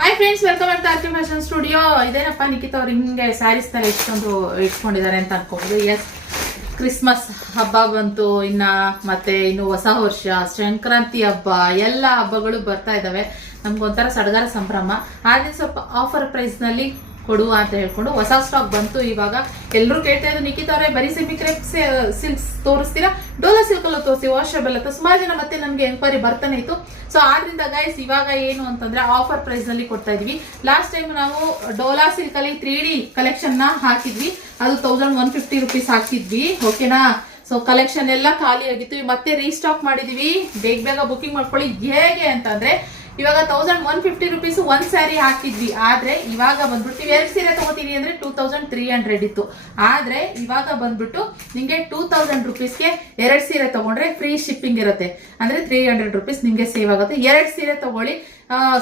Hi friends, welcome back to Arti fashion studio. ಇದೇನಪ್ಪ ನಿಖಿತಾ ಅವ್ರು ಹಿಂಗೆ ಸ್ಯಾರೀಸ್ ತರ ಎಷ್ಟೊಂದು ಇಟ್ಕೊಂಡಿದ್ದಾರೆ ಅಂತ ಅನ್ಕೋಬಹುದು. ಎಸ್, ಕ್ರಿಸ್ಮಸ್ ಹಬ್ಬ ಬಂತು, ಇನ್ನು ಹೊಸ ವರ್ಷ, ಸಂಕ್ರಾಂತಿ ಹಬ್ಬ, ಎಲ್ಲ ಹಬ್ಬಗಳು ಬರ್ತಾ ಇದಾವೆ. ನಮ್ಗೊಂಥರ ಸಡಗರ ಸಂಭ್ರಮ. ಆದ್ರೆ ಸ್ವಲ್ಪ ಆಫರ್ ಪ್ರೈಸ್ ನಲ್ಲಿ ಕೊಡುವ ಅಂತ ಹೇಳ್ಕೊಂಡು ಹೊಸ ಸ್ಟಾಕ್ ಬಂತು. ಇವಾಗ ಎಲ್ಲರೂ ಕೇಳ್ತಾ ಇದ್ರು, ನಿಖಿತಾ ಅವರೇ ಬರೀ ಸೆಮಿ ಕ್ರೇಪ್ ಸಿಲ್ಕ್ಸ್ ತೋರಿಸ್ತೀರಾ, ಡೋಲಾ ಸಿಲ್ಕ್ ಅಲ್ಲೂ ತೋರಿಸಿ, ವಾಷಬಲ್ ಅಂತ ಸುಮಾರು ಜನ ಮತ್ತೆ ನಮ್ಗೆ ಎಂಕ್ವೈರಿ ಬರ್ತಾನೆ ಇತ್ತು. ಸೊ ಆದ್ರಿಂದ ಗೈಸ್ ಇವಾಗ ಏನು ಅಂತಂದ್ರೆ ಆಫರ್ ಪ್ರೈಸ್ ನಲ್ಲಿ ಕೊಡ್ತಾ ಇದೀವಿ. ಲಾಸ್ಟ್ ಟೈಮ್ ನಾವು ಡೋಲಾ ಸಿಲ್ಕ್ ಅಲ್ಲಿ 3D ಕಲೆಕ್ಷನ್ ನ ಹಾಕಿದ್ವಿ, ಅದು 1150 rupees ಹಾಕಿದ್ವಿ. ಓಕೆನಾ? ಸೊ ಕಲೆಕ್ಷನ್ ಎಲ್ಲ ಖಾಲಿ ಆಗಿತ್ತು. ಮತ್ತೆ ರೀಸ್ಟಾಕ್ ಮಾಡಿದೀವಿ, ಬೇಗ ಬುಕಿಂಗ್ ಮಾಡ್ಕೊಳ್ಳಿ. ಹೇಗೆ ಅಂತಂದ್ರೆ ಇವಾಗ 1150 rupees ಒಂದ್ ಸ್ಯಾರಿ ಹಾಕಿದ್ವಿ. ಆದ್ರೆ ಇವಾಗ ಬಂದ್ಬಿಟ್ಟು ನೀವು 2 ಸೀರೆ ತಗೋತೀವಿ ಅಂದ್ರೆ 2300 ಇತ್ತು. ಆದ್ರೆ ಇವಾಗ ಬಂದ್ಬಿಟ್ಟು ನಿಮ್ಗೆ 2000 rupeesಗೆ 2 ಸೀರೆ ತಗೊಂಡ್ರೆ ಫ್ರೀ ಶಿಪ್ಪಿಂಗ್ ಇರುತ್ತೆ. ಅಂದ್ರೆ 300 rupees ನಿಮ್ಗೆ ಸೇವ್ ಆಗುತ್ತೆ. 2 ಸೀರೆ ತಗೊಳ್ಳಿ.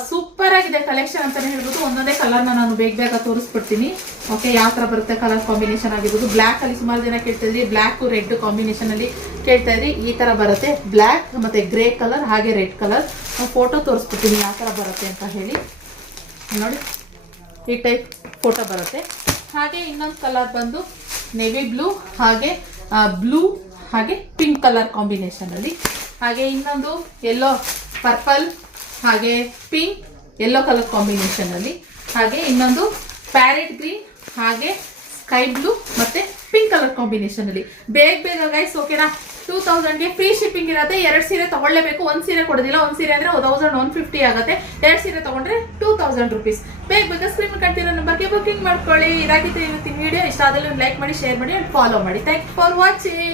ಸೂಪರ್ ಆಗಿದೆ ಕಲೆಕ್ಷನ್ ಅಂತಾನೆ ಹೇಳ್ಬೋದು. ಒಂದೊಂದೇ ಕಲರ್ ನಾನು ಬೇಗ ತೋರಿಸ್ಬಿಡ್ತೀನಿ. ಓಕೆ, ಯಾವ ತರ ಬರುತ್ತೆ ಕಲರ್ ಕಾಂಬಿನೇಷನ್ ಆಗಿರ್ಬೋದು. ಬ್ಲಾಕ್ ಅಲ್ಲಿ ಸುಮಾರು ಜನ ಕೇಳ್ತಾ ಇದ್ರಿ, ಬ್ಲಾಕ್ ರೆಡ್ ಕಾಂಬಿನೇಷನ್ ಅಲ್ಲಿ ಕೇಳ್ತಾ ಇದ್ರಿ. ಈ ತರ ಬರುತ್ತೆ, ಬ್ಲಾಕ್ ಮತ್ತೆ ಗ್ರೇ ಕಲರ್ ಹಾಗೆ ರೆಡ್ ಕಲರ್. ಫೋಟೋ ತೋರಿಸ್ಬಿಡ್ತೀನಿ ಯಾವ ತರ ಬರುತ್ತೆ ಅಂತ ಹೇಳಿ. ನೋಡಿ, ಈ ಟೈಪ್ ಫೋಟೋ ಬರುತ್ತೆ. ಹಾಗೆ ಇನ್ನೊಂದು ಕಲರ್ ಬಂದು ನೇವಿ ಬ್ಲೂ, ಹಾಗೆ ಬ್ಲೂ, ಹಾಗೆ ಪಿಂಕ್ ಕಲರ್ ಕಾಂಬಿನೇಷನ್ ಅಲ್ಲಿ. ಹಾಗೆ ಇನ್ನೊಂದು ಯೆಲ್ಲೋ, ಪರ್ಪಲ್, ಹಾಗೆ ಪಿಂಕ್, ಯೆಲ್ಲೋ ಕಲರ್ ಕಾಂಬಿನೇಷನ್ ಅಲ್ಲಿ. ಹಾಗೆ ಇನ್ನೊಂದು ಪ್ಯಾರೆಟ್ ಗ್ರೀನ್, ಹಾಗೆ ಸ್ಕೈ ಬ್ಲೂ ಮತ್ತೆ ಪಿಂಕ್ ಕಲರ್ ಕಾಂಬಿನೇಷನ್ ಅಲ್ಲಿ. ಬೇಗ ಗೈಸ್, ಓಕೆನಾ? 2000ಗೆ ಫ್ರೀ ಶಿಪ್ಪಿಂಗ್ ಇರುತ್ತೆ. 2 ಸೀರೆ ತಗೊಳ್ಳೇಬೇಕು. 1 ಸೀರೆ ಕೊಡೋದಿಲ್ಲ. 1 ಸೀರೆ ಅಂದ್ರೆ 1150 ಆಗುತ್ತೆ. 2 ಸೀರೆ ತಗೊಂಡ್ರೆ 2000 rupees. ಬೇಗ ಸ್ಕ್ರೀನ್ ಕಾಣ್ತಿರೋ ನಂಬರ್ಗೆ ಬುಕಿಂಗ್ ಮಾಡ್ಕೊಳ್ಳಿ. ಇದಾಗಿತ್ತು ಇವತ್ತಿನ ವಿಡಿಯೋ. ಇಷ್ಟ ಆದಲ್ಲಿ ಲೈಕ್ ಮಾಡಿ, ಶೇರ್ ಮಾಡಿ, ಅಂಡ್ ಫಾಲೋ ಮಾಡಿ. Thank you for watching.